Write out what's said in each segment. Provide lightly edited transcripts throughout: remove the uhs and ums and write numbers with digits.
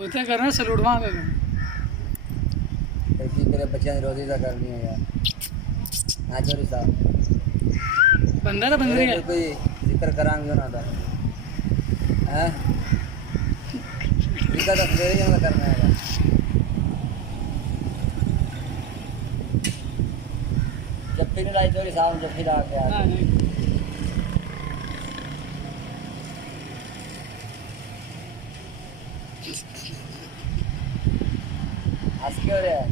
उसे करना सलूट वहाँ पे की तेरे बच्चों की रोजी तो करनी है यार। हाँ चोरी साहब बंदा ना बंदरी है कोई जिक्र करांगे ना था हैं जिक्र तो मेरे जन करना है जब फिर लाई चोरी साहब जब फिर आ गया हाँ, नहीं। हंस क्यों रहे हैं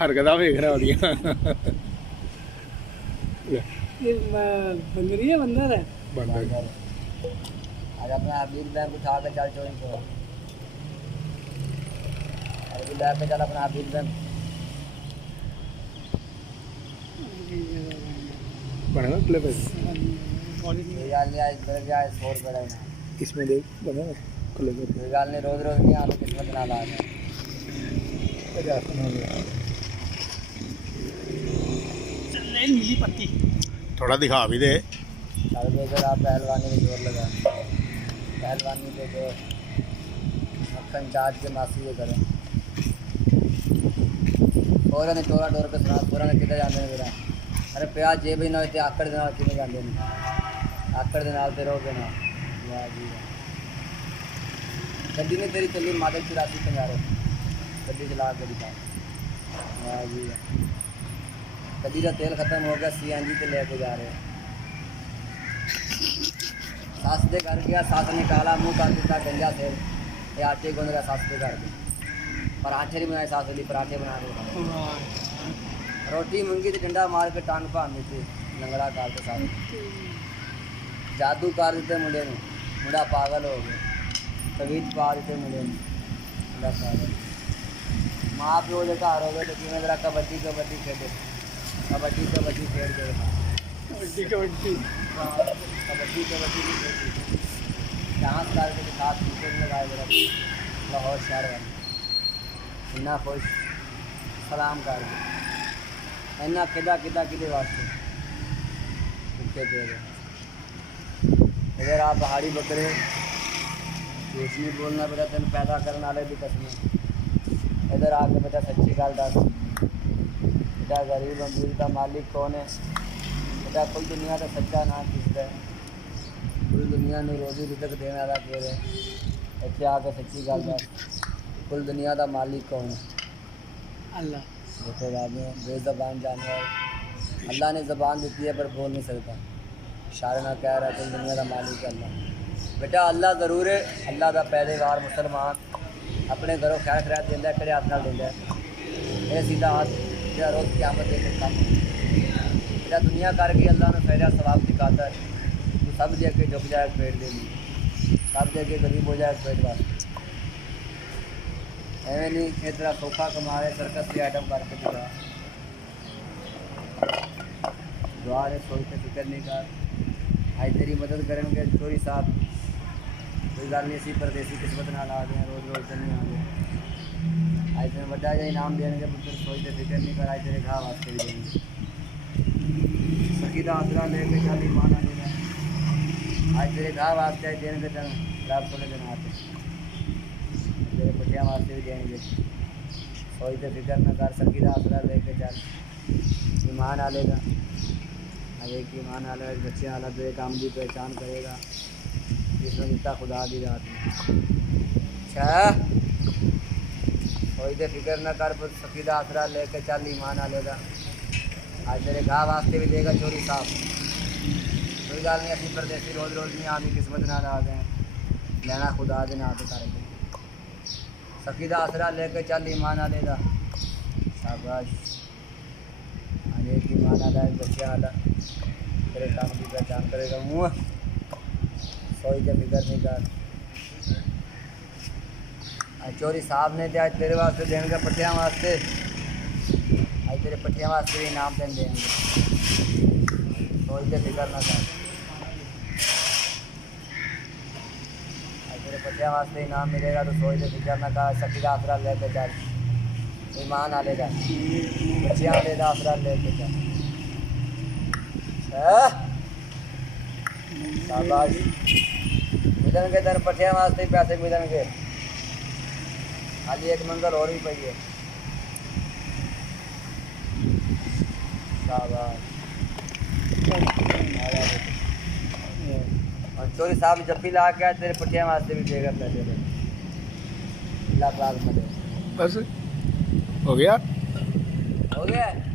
हरकत वेख रहा होदियां ये बंदरी है बंदर है बंदर आज अपना हबीब बैंक उठा के चल चोरी को अभी ले चल अपना हबीब बैंक बना प्ले पे कोई गाल नहीं आज मेरे जाए 100 रुपये ना इसमें देख बना प्ले पे कोई गाल नहीं रोज रोज नहीं आते किस्मत ना ला दे 50 हो गया चल ले नीली पत्ती थोड़ा दिखा भी दे चल बेकर आप पहलवानी में जोर लगा पहलवानी पे जो मक्खन चाट के मासी ये करें और ने चोरा डोर के सुना पूरा ने किधर जाने मेरा अरे प्याज जे भी ना होते आकड़ दे नाल किने जांदे नहीं आकड़ दे नाल ते रहोगे ना वाह जी गड्डी ने तेरी चली मादल 84 गड्डी चला के दिखा वाह जी गड्डी का तेल खत्म हो गया सीएनजी पे लेके जा रहे हैं सास दे घर गया सास ने काला मुंह कर दिता गंजा तेल ये आटे गुंद रहा सास के घर के पराठे नहीं बनाए सास वाली पराठे बना रहे रोटी मंगी तो डंडा मार के टांग भामी थी लंगड़ा कर के साथ जादू कर देते मुंडे ने मुंडा पागल हो गया तवीज पा देते मुंडे ने मुंडा पागल माँ प्यो के घर हो गए तो कि जरा कबड्डी कबड्डी खेले कबड्डी कबड्डी खेल गए कबड्डी कबड्डी कबड्डी कबड्डी भी खेलती डांस करके के साथ क्रिकेट लगाए जरा लाहौर शहर वाले इन्ना खुश सलाम कर के इन्ना किदा किदा किदे वास्ते भूखे पे इधर आप पहाड़ी बकरे कुछ नहीं बोलना बेटा तेन पैदा करने वाले भी कसम इधर आके बेटा सच्ची गल दस बेटा गरीब अमीर का मालिक कौन है बेटा कुल दुनिया का सच्चा ना किसका है पूरी दुनिया में रोजी रिजक देने वाला केर है इतने आके सच्ची गल दस कुल दुनिया का मालिक कौन है अल्लाह देखो राजे बेज़बान जानवर अल्लाह ने ज़बान दी है पर बोल नहीं सकता शारना कह रहा है कुल दुनिया का मालिक है अल्लाह बेटा अल्लाह ज़रूर है अल्लाह का पैदेवार मुसलमान अपने घरों खैर खैर देंदा है हाथ नाल देंदा है ये सीधा हाथ जो रोज़ क़यामत दे के काम बेटा दुनिया करके अल्लाह ने फैदा सवाब दिखाता है तो सब दे के झुक जाए पेट दे सब दे के गरीब हो जाए पेट वास्ते एवं नहीं इस तरह सौखा कमा रहे सर्कस की आइटम करके दिखा दुआ है सोच के फिक्र नहीं कर आज तेरी मदद करेंगे चोरी साहब कोई गल नहीं इसी परदेसी किस्मत ना ला दें रोज़ रोज़ तो नहीं आ गए आज तेरे बड़ा जा इनाम देंगे पुत्र सोच के फिक्र नहीं कर आज तेरे घा वास्ते भी देंगे सखी का आसरा लेके चल ईमान आ जाएगा आज तेरे घा वास्ते देंगे तेन रब थोड़े दिन आते तेरे बच्चों वास्ते भी देंगे सोच के फिक्र न कर सकी का आसरा लेके चल ईमान आ लेगा अब एक ईमान आ लेगा बच्चे वाला तो एक काम की पहचान करेगा जिसमें जितना खुदा की रात में अच्छा सोच के फिक्र न कर पर सकी का आसरा लेके चल ईमान आ लेगा आज तेरे घा वास्ते भी देगा चोरी साहब कोई गल नहीं असी परदेसी रोज़ रोज़ नहीं आदमी किस्मत ना ला दें लेना खुदा के नाम से करके सखी का आसरा लेके चल ईमान आले का शाबाश एक ईमान आला बच्चे आला तेरे काम की पहचान करेगा मुँह सोई के फिक्र नहीं कर आज चोरी साहब ने आज तेरे वास्ते देंगे पट्टियाँ वास्ते आज तेरे पट्टियाँ वास्ते भी इनाम दें देंगे सोई के फिक्र ना कर तेरे पट्टियाँ वास्ते इनाम मिलेगा तो सोच के फिक्र ना कर सखी का आसरा लेके चल ईमान आले का बच्चियाँ वाले का आसरा लेके चल शाबाश मिलन के तेन पठिया वास्ते ही पैसे मिलन के खाली एक मंगल और भी पई है शाबाश और चोरी साहब जब भी ला के आए तेरे पठिया वास्ते भी देगा पैसे अल्लाह पाक मदद बस हो गया हो गया